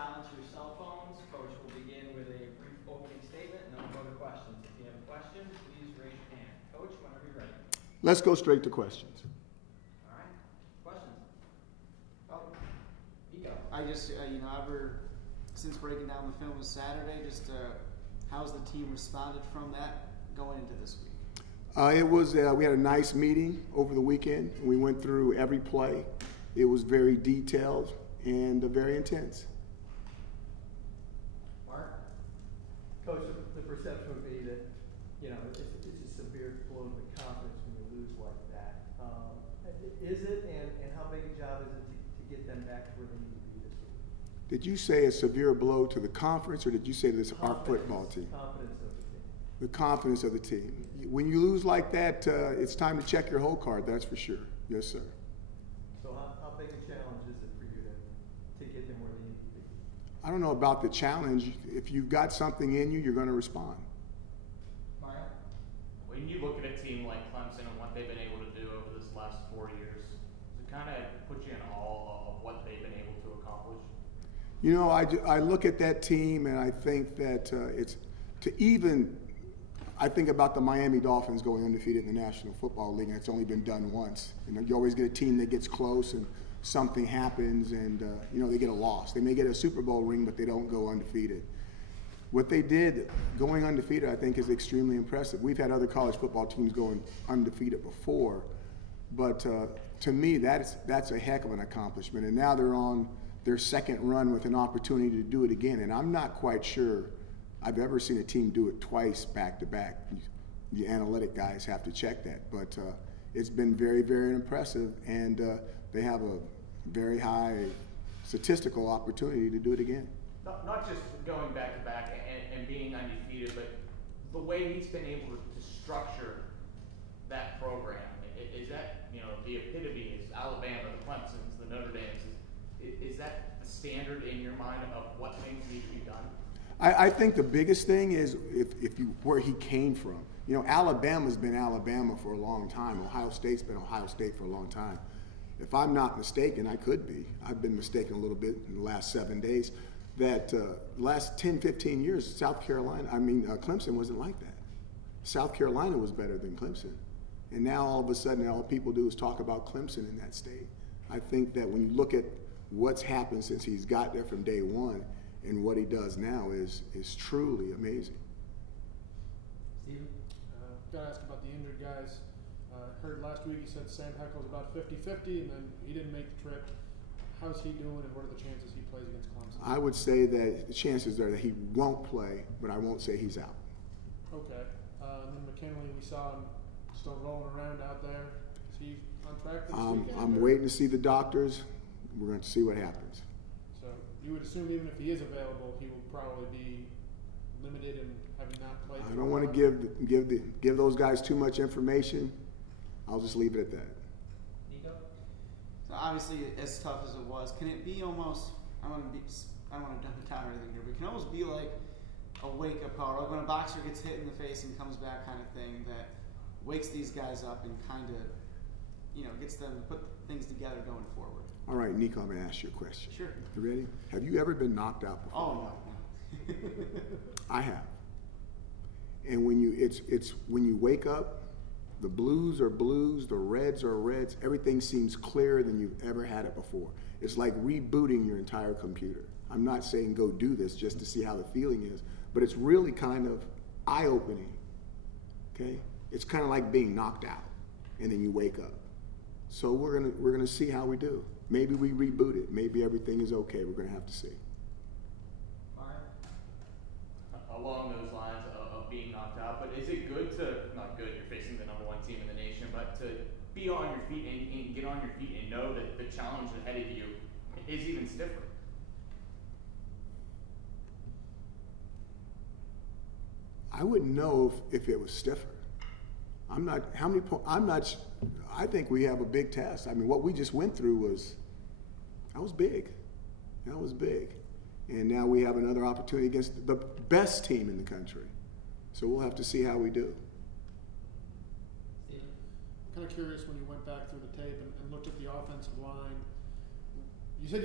silence your cell phones. Coach will begin with a brief opening statement, and then we'll go to questions. If you have a question, please raise your hand. Coach, whenever you're ready. Let's go straight to questions. All right. Questions? Oh, Nico. I just, since breaking down the film was Saturday, how's the team responded from that going into this week? We had a nice meeting over the weekend. We went through every play. It was very detailed and very intense. Mark? Coach, the perception would be that, it's a severe blow to the confidence when you lose like that. Is it, and how big a job is it to get them back to where they need to be this week? Did you say a severe blow to the conference, or did you say this our football team? Confidence of the team. The confidence of the team. When you lose like that, it's time to check your whole card, that's for sure. Yes, sir. So how big a challenge is it for you to get them where they need to be? I don't know about the challenge. If you've got something in you, you're going to respond. Mario? When you look at a team like Clemson and what they've been able to do over this last 4 years, does it kind of put you in awe of what they've been able to accomplish? I look at that team and I think that I think about the Miami Dolphins going undefeated in the National Football League, and it's only been done once. You always get a team that gets close and something happens and, they get a loss. They may get a Super Bowl ring, but they don't go undefeated. What they did going undefeated, I think, is extremely impressive. We've had other college football teams going undefeated before, but to me, that's a heck of an accomplishment. And now they're on their second run with an opportunity to do it again, and I'm not quite sure I've ever seen a team do it twice back-to-back. The analytic guys have to check that, but it's been very, very impressive, and they have a very high statistical opportunity to do it again. Not just going back-to-back and being undefeated, but the way he's been able to structure that program. Is that, the epitome is Alabama, the Clemsons, the Notre Dames. Is that the standard in your mind of what things need to be done? I think the biggest thing is where he came from. Alabama's been Alabama for a long time. Ohio State's been Ohio State for a long time. If I'm not mistaken, I could be. I've been mistaken a little bit in the last 7 days. That last 10, 15 years, Clemson wasn't like that. South Carolina was better than Clemson. And now all of a sudden, all people do is talk about Clemson in that state. I think that when you look at what's happened since he's got there from day one, and what he does now is truly amazing. Steven? Got to ask about the injured guys. Heard last week he said Sam Heckel's about 50-50, and then he didn't make the trip. How's he doing, and what are the chances he plays against Clemson? I would say that the chances are that he won't play, but I won't say he's out. Okay. And then McKinley, we saw him still rolling around out there. Is he on track for this weekend? I'm waiting to see the doctors. We're going to see what happens. So you would assume even if he is available, he will probably be limited and having not played. I don't want to give those guys too much information. I'll just leave it at that. Nico? So obviously, as tough as it was, can it be almost? I don't want to dump it down or anything here, but it can almost be like a wake-up call, like when a boxer gets hit in the face and comes back, kind of thing that wakes these guys up and kind of, gets them to put things together going forward. All right, Nico, I'm going to ask you a question. Sure. You ready? Have you ever been knocked out before? Oh, no. I have. And when you wake up, the blues are blues, the reds are reds. Everything seems clearer than you've ever had it before. It's like rebooting your entire computer. I'm not saying go do this just to see how the feeling is, but it's really kind of eye-opening. Okay? It's kind of like being knocked out, and then you wake up. So we're gonna see how we do. Maybe we reboot it. Maybe everything is okay. We're gonna have to see. Along those lines of being knocked out, but is it good not good, you're facing the number one team in the nation, but to be on your feet and get on your feet and know that the challenge ahead of you is even stiffer? I wouldn't know if it was stiffer. I think we have a big test. What we just went through was big. That was big. And now we have another opportunity against the best team in the country. So we'll have to see how we do. Steven? I'm kind of curious when you went back through the tape and looked at the offensive line. You said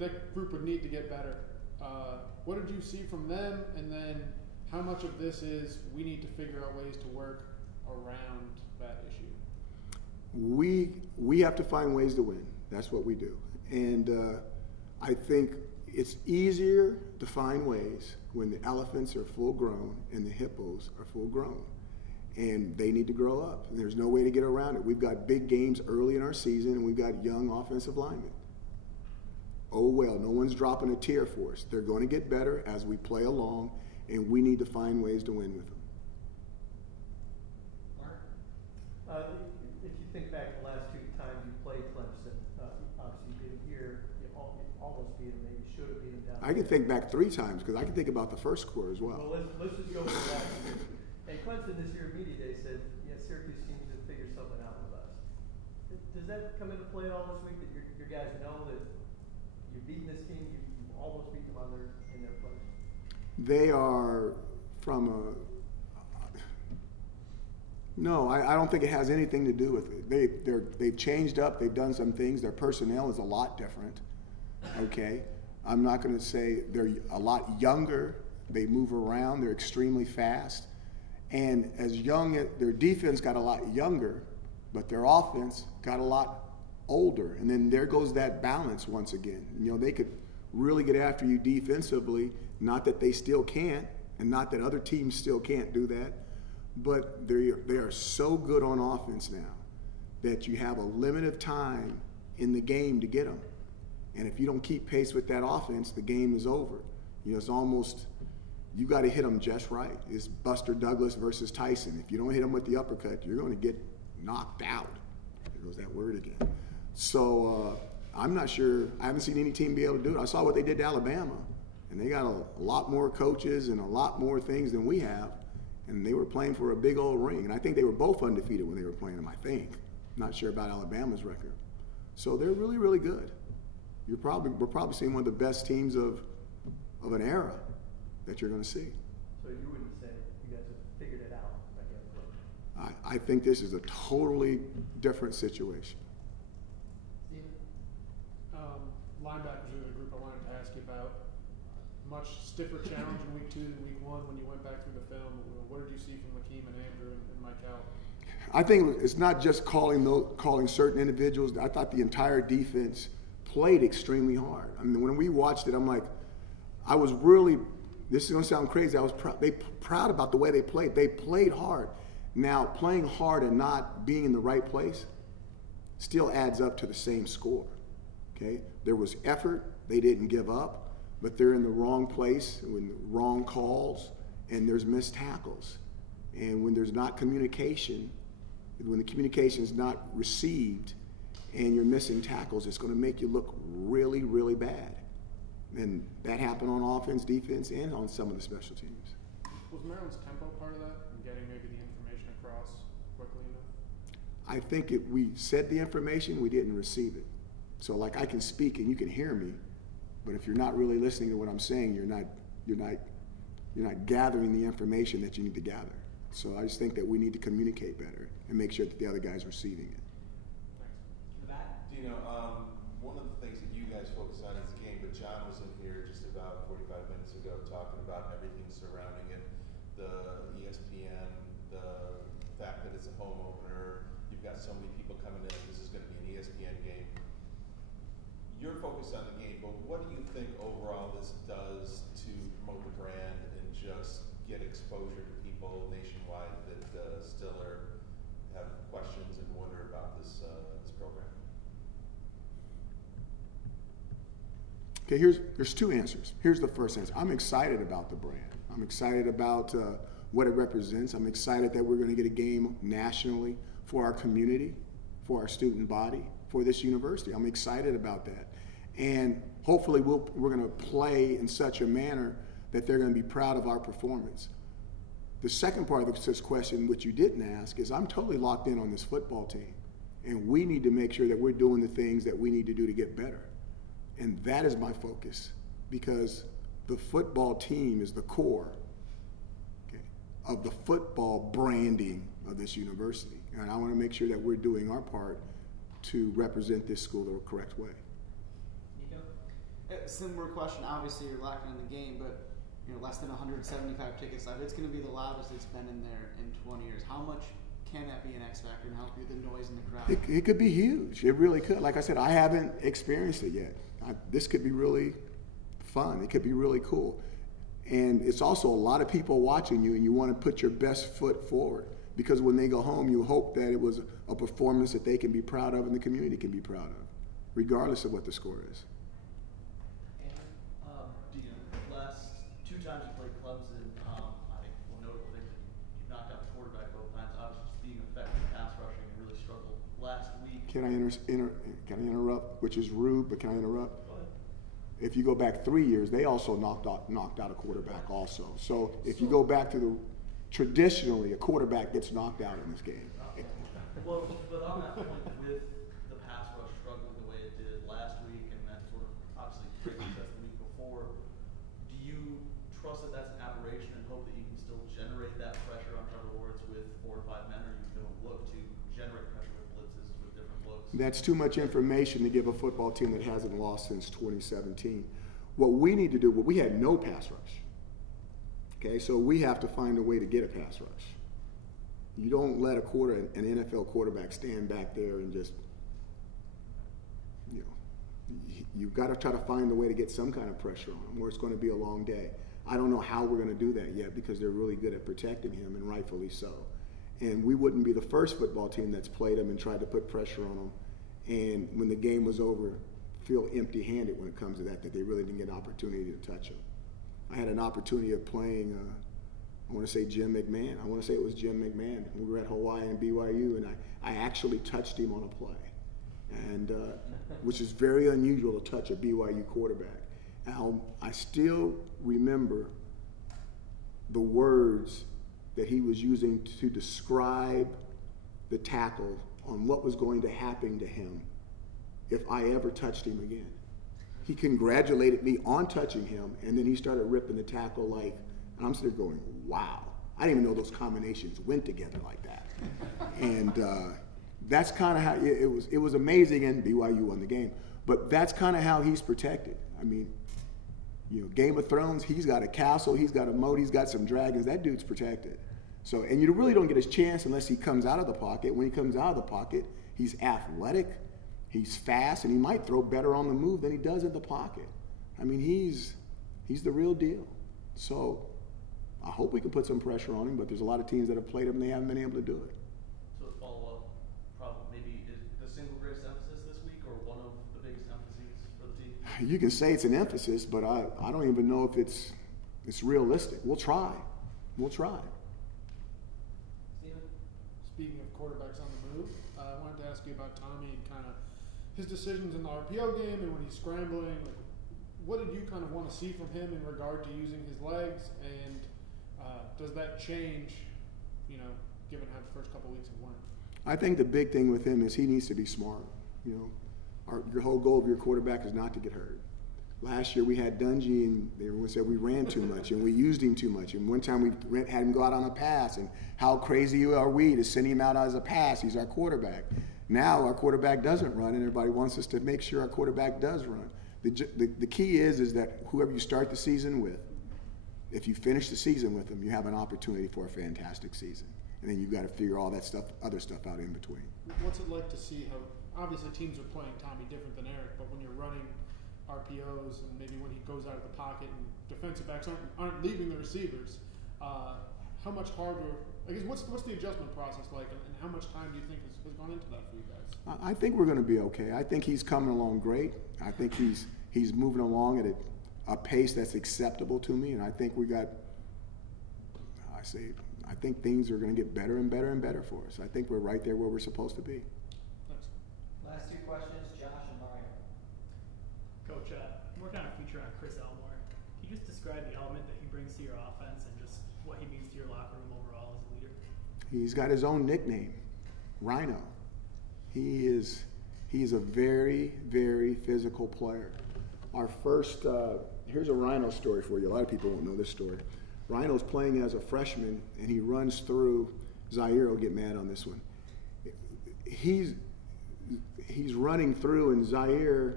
that group would need to get better. What did you see from them, and then how much of this is we need to figure out ways to work around that issue? We have to find ways to win. That's what we do. And I think it's easier to find ways when the elephants are full grown and the hippos are full grown. And they need to grow up. And there's no way to get around it. We've got big games early in our season, and we've got young offensive linemen. Oh well, no one's dropping a tear for us. They're going to get better as we play along, and we need to find ways to win with them. If you think back the last 2 times you played Clemson, obviously you beat them here, you almost beat them, maybe should have beat them down. I can think back 3 times because I can think about the first quarter as well. Well, let's just go with the last year. And Clemson this year, Media Day, said, yeah, Syracuse seems to figure something out with us. Does that come into play at all this week, that your guys know that you've beaten this team, you almost beat them in their place? They are from a no, I don't think it has anything to do with it. They've changed up. They've done some things. Their personnel is a lot different. Okay, I'm not going to say they're a lot younger. They move around. They're extremely fast, and as young, their defense got a lot younger, but their offense got a lot older. And then there goes that balance once again. You know, they could really get after you defensively. Not that they still can't, and not that other teams still can't do that. But they are so good on offense now that you have a limit of time in the game to get them. And if you don't keep pace with that offense, the game is over. You know, it's almost, you got to hit them just right. It's Buster Douglas versus Tyson. If you don't hit them with the uppercut, you're going to get knocked out. There goes that word again. So I'm not sure. I haven't seen any team be able to do it. I saw what they did to Alabama, and they got a lot more coaches and a lot more things than we have. And they were playing for a big old ring. And I think they were both undefeated when they were playing them, I think. Not sure about Alabama's record. So they're really, really good. We're probably seeing one of the best teams of an era that you're going to see. So you wouldn't say you guys have figured it out again? I think this is a totally different situation. Linebackers are the group I wanted to ask you about. Much stiffer challenge in week 2 than week 1 when you went back through the film. What did you see from Lakeem and Andrew and Mike Howell? I think it's not just calling certain individuals. I thought the entire defense played extremely hard. I mean, when we watched it, I'm like, I was really, this is going to sound crazy, I was proud about the way they played. They played hard. Now, playing hard and not being in the right place still adds up to the same score. Okay? There was effort. They didn't give up. But they're in the wrong place with wrong calls, and there's missed tackles. And when there's not communication, when the communication is not received and you're missing tackles, it's going to make you look really, really bad. And that happened on offense, defense, and on some of the special teams. Was Maryland's tempo part of that, in getting maybe the information across quickly enough? I think we said the information, we didn't receive it. So like I can speak and you can hear me, but if you're not really listening to what I'm saying, you're not gathering the information that you need to gather. So I just think that we need to communicate better and make sure that the other guy's receiving it. Dino, one of the things that you guys focus on is the game, but John was in here just about 45 minutes ago talking about everything surrounding it, the ESPN, the fact that it's a home opener, you've got so many people coming in, this is going to be an ESPN game. You're focused on the game, but what do you think overall this does to promote the brand and just get exposure to people nationwide that still have questions and wonder about this program? Okay, there's 2 answers. Here's the first answer. I'm excited about the brand. I'm excited about what it represents. I'm excited that we're going to get a game nationally for our community, for our student body, for this university. I'm excited about that. And hopefully we're going to play in such a manner that they're going to be proud of our performance. The second part of this question, which you didn't ask, is I'm totally locked in on this football team. And we need to make sure that we're doing the things that we need to do to get better. And that is my focus, because the football team is the core, okay, of the football branding of this university. And I want to make sure that we're doing our part to represent this school the correct way. A similar question. Obviously, you're lacking in the game, but less than 175 tickets left. It's going to be the loudest it's been in there in 20 years. How much can that be an X factor and help you the noise in the crowd? It could be huge. It really could. Like I said, I haven't experienced it yet. This could be really fun. It could be really cool. And it's also a lot of people watching you, and you want to put your best foot forward, because when they go home, you hope that it was a performance that they can be proud of and the community can be proud of, regardless of what the score is. Dino, last 2 times you played Clemson, I think one notable thing that you knocked out the quarterback both times. Obviously, just being effective pass rushing and really struggled last week. Can I interrupt? Which is rude, but can I interrupt? Go ahead. If you go back 3 years, they also knocked out a quarterback also. So if you go back to traditionally, a quarterback gets knocked out in this game. Well, but on that point, with the pass rush struggling the way it did last week, and then sort of obviously breaking the week before, do you trust that that's an aberration and hope that you can still generate that pressure on Trevor Lawrence with 4 or 5 men, or are you going to look to generate pressure with blitzes, with different looks? That's too much information to give a football team that hasn't lost since 2017. What we need to do, we had no pass rush. Okay, so we have to find a way to get a pass rush. You don't let an NFL quarterback stand back there and just, you've got to try to find a way to get some kind of pressure on him, or it's going to be a long day. I don't know how we're going to do that yet, because they're really good at protecting him, and rightfully so. And we wouldn't be the first football team that's played him and tried to put pressure on him, and when the game was over, feel empty-handed when it comes to that they really didn't get an opportunity to touch him. I had an opportunity of playing, I want to say Jim McMahon. I want to say it was Jim McMahon. We were at Hawaii and BYU, and I actually touched him on a play, and which is very unusual to touch a BYU quarterback. I still remember the words that he was using to describe the tackle on what was going to happen to him if I ever touched him again. He congratulated me on touching him, and then he started ripping the tackle and I'm sitting there going, wow. I didn't even know those combinations went together like that. And that's kind of how it was amazing, and BYU won the game. But that's kind of how he's protected. I mean, Game of Thrones, he's got a castle, he's got a moat, he's got some dragons. That dude's protected. So, and you really don't get his chance unless he comes out of the pocket. When he comes out of the pocket, he's athletic, he's fast, and he might throw better on the move than he does in the pocket. I mean, he's the real deal. So I hope we can put some pressure on him, but there's a lot of teams that have played him and they haven't been able to do it. So to follow up, probably maybe is the single greatest emphasis this week, or one of the biggest emphases for the team? You can say it's an emphasis, but I don't even know if it's realistic. We'll try. We'll try. Steven? Speaking of quarterbacks on the move, I wanted to ask you about Tommy and kind of his decisions in the RPO game and when he's scrambling. Like, what did you kind of want to see from him in regard to using his legs, and does that change, given how the first couple weeks have went? I think the big thing with him is he needs to be smart. Your whole goal of your quarterback is not to get hurt. Last year we had Dungy, and everyone said we ran too much and we used him too much. And one time we had him go out on a pass, and how crazy are we to send him out as a pass? He's our quarterback. Now our quarterback doesn't run, and everybody wants us to make sure our quarterback does run. The key is that whoever you start the season with, if you finish the season with them, you have an opportunity for a fantastic season. And then you've got to figure all that other stuff out in between. What's it like to see how, obviously teams are playing Tommy different than Eric, but when you're running RPOs and maybe when he goes out of the pocket and defensive backs aren't leaving the receivers, how much harder, I guess, what's the adjustment process like, and how much time do you think has gone into that for you guys? I think we're going to be okay. I think he's coming along great. I think he's moving along at a pace that's acceptable to me, and I think I think things are going to get better and better and better for us. I think we're right there where we're supposed to be. Thanks. Last 2 questions, Josh and Mario. Coach, I'm working on a feature on Chris Elmore. Can you just describe the element that he brings to your offense and just what he means to your locker room overall as a leader? He's got his own nickname, Rhino. He's a very, very physical player. Our first, here's a Rhino story for you. A lot of people won't know this story. Rhino's playing as a freshman, and he runs through. Zaire will get mad on this one. He's running through, and Zaire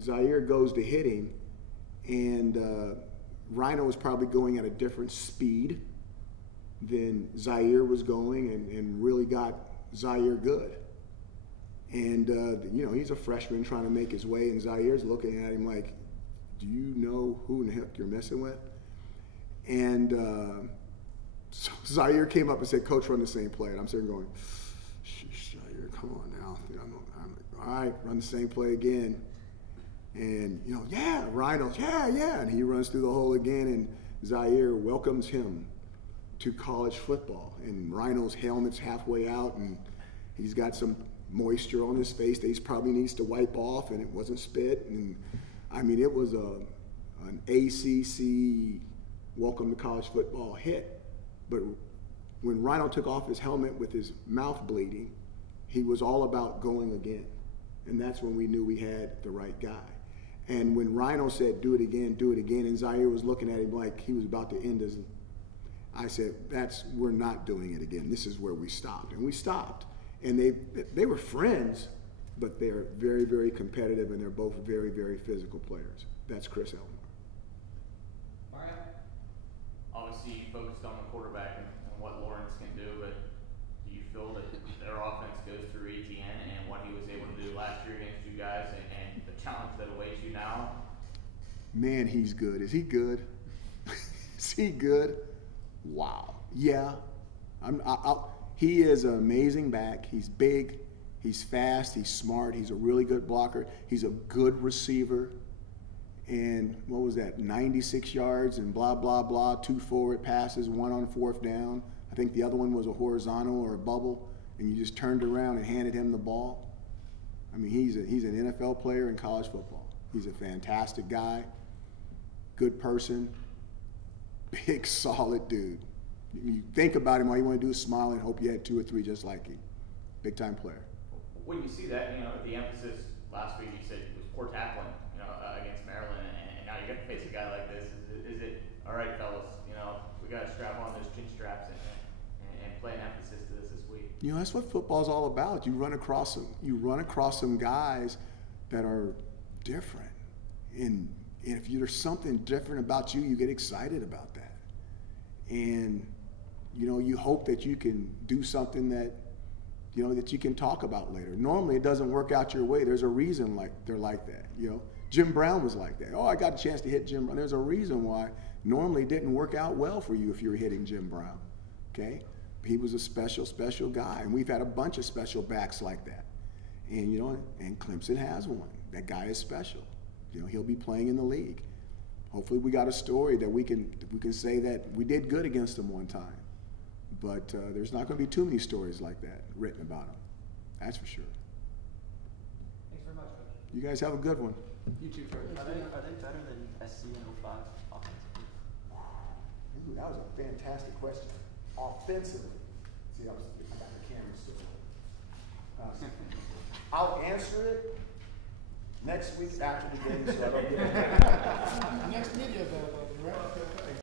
Zaire goes to hit him, and Rhino was probably going at a different speed than Zaire was going, and really got Zaire good. And, you know, he's a freshman trying to make his way, and Zaire's looking at him like, do you know who in the heck you're messing with? And so Zaire came up and said, Coach, run the same play. And I'm sitting going, Zaire, come on now. You know, I'm all right, run the same play again. And, you know, yeah, Rhino's, yeah. And he runs through the hole again, and Zaire welcomes him to college football. And Rhino's helmet's halfway out, and he's got some moisture on his face that he probably needs to wipe off, and it wasn't spit. And I mean, it was an ACC welcome to college football hit. But when Rhino took off his helmet with his mouth bleeding, he was all about going again. And that's when we knew we had the right guy. And when Rhino said, do it again, and Zaire was looking at him like he was about to end his, I said, we're not doing it again. This is where we stopped. And we stopped. And they were friends, but they're very, very competitive, and they're both very, very physical players. That's Chris Elmore. Mario? Obviously, you focused on the quarterback and what Lawrence can do, but do you feel that their offense goes through Etienne and what he was able to do last year against you guys and the challenge that awaits you now? Man, he's good. Is he good? Is he good? Wow. Yeah. He is an amazing back. He's big. He's fast. He's smart. He's a really good blocker. He's a good receiver. And what was that, 96 yards and blah, blah, blah, 2 forward passes, 1 on 4th down. I think the other one was a horizontal or a bubble, and you just turned around and handed him the ball. I mean, he's an NFL player in college football. He's a fantastic guy, good person, big, solid dude. You think about him, all you want to do is smile and hope you had 2 or 3 just like him. Big-time player. When you see that, you know, the emphasis last week, you said it was poor tackling, you know, against Maryland, and now you're going to face a guy like this. Is it all right, fellas? You know, we got to strap on those chin straps and play an emphasis to this week. You know, that's what football's all about. You run across some guys that are different, and if there's something different about you, you get excited about that, and you know, you hope that you can do something that, you know, that you can talk about later. Normally, it doesn't work out your way. There's a reason they're like that. You know, Jim Brown was like that. Oh, I got a chance to hit Jim Brown. There's a reason why normally it didn't work out well for you if you were hitting Jim Brown. Okay, he was a special, special guy, and we've had a bunch of special backs like that. And you know, and Clemson has one. That guy is special. You know, he'll be playing in the league. Hopefully, we got a story that we can say that we did good against him one time. But there's not going to be too many stories like that written about him. That's for sure. Thanks very much, Coach. You guys have a good one. You too, Fred. Are they better than SC in 05 offensively? Ooh, that was a fantastic question. Offensively. See, I got the camera still. I'll answer it next week after the game, so I don't get it. Next media available, right?